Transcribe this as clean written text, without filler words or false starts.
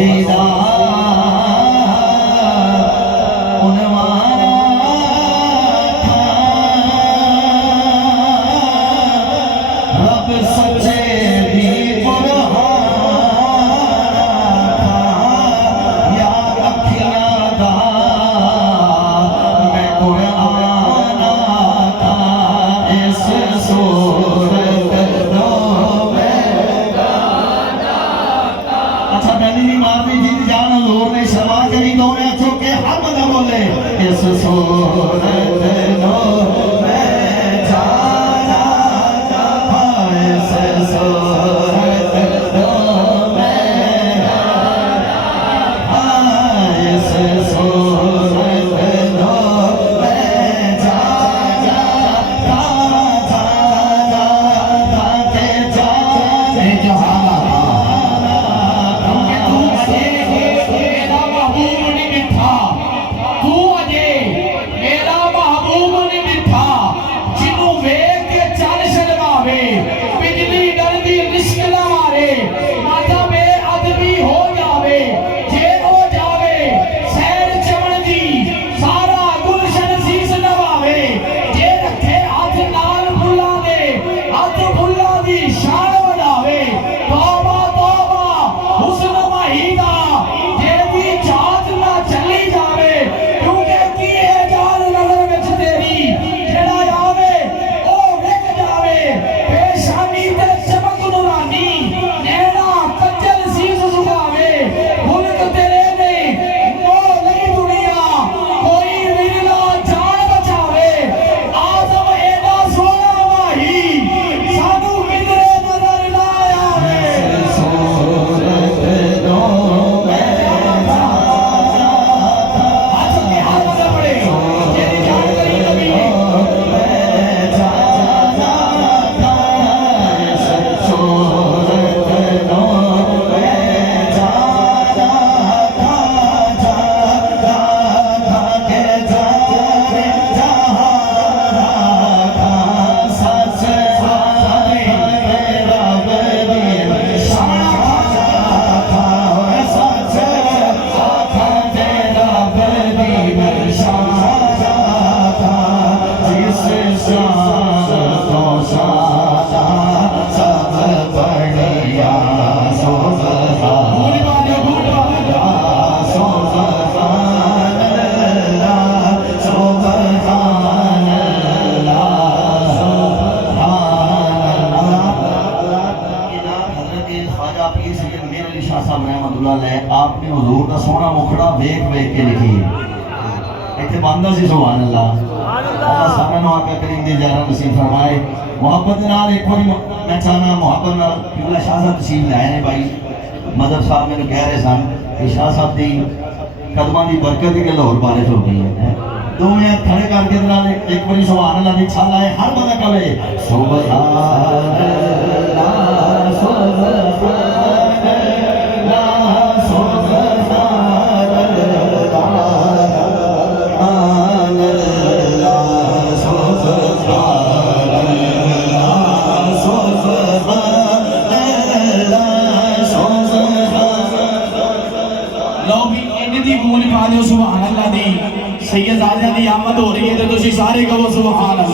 सीधा उनवाना था रब सच्चे भी पुरहाना था या अखियां दा मैं कुराना था इस सूरत नो में गाना था। अच्छा पहली भी मारती जी जान हजूर ने शर्मा करी दोनों अच्छों के हर बंदा बोले इस सूरत नो में जाना था इस सूरत नो में गाना था इस सूरत नो में जाना था के जाने जहाना क्योंकि तू अजे मेरा महबूब नहीं मिठा, तू अजे मेरा महबूब नहीं मिठा, जिन्हों वेख के चल शर्मावे बिजली डरदी रिश्क ना मारे माता बेअदबी हो जावे जे हो जावे सैर चमन दी सारा गुलशन शीश नवावे जे रखे हाथ नाल फुल्ला दे हाथ फुल्ला दी शान बढ़ावे तौबा तौबा हुस्न माहीदा जेदी जात ना चली जावे क्योंकि की है जान नजर विच तेरी जेड़ा आवे ओ विक जावे पेशानी ते चमक नूरानी नैना कज्जल सीस झुकावे मुल्क तेरे ने मोह लगी दुनिया कोई विरला जान बचावे आदम एदा सोना माही सानू किधरे नजर ना आवे सूरत नो में हाथ के हाथ में पड़े तेरी जान करी नबी भूल बात भूल बात आपने हुजूर का सोना मुखड़ा वेख वेख के लिखी है इतने बनता सी सुभान अल्लाह अल्लाह सारे आका करीम दी ज़ारा नसीब फरमाए मोहब्बत नाल एक बार मैं चाहना मोहब्बत नाल किबला शाह साहब तशरीफ लाए ने भाई मदद साहब मैंने कह रहे सन कि शाह साहब दी कदमां दी बरकत ही लाहौर बारिश हो गई है दो मिनट खड़े करके नाल एक बार सुभान अल्लाह दी छाल आए हर बंदा कहे सुभान अल्लाह लो भी इन दी गूंज पा दियो सुभान अल्लाह दी सैयद आज़ा दी आमद हो रही है तो तुसी सारे कहो सुभान अल्लाह।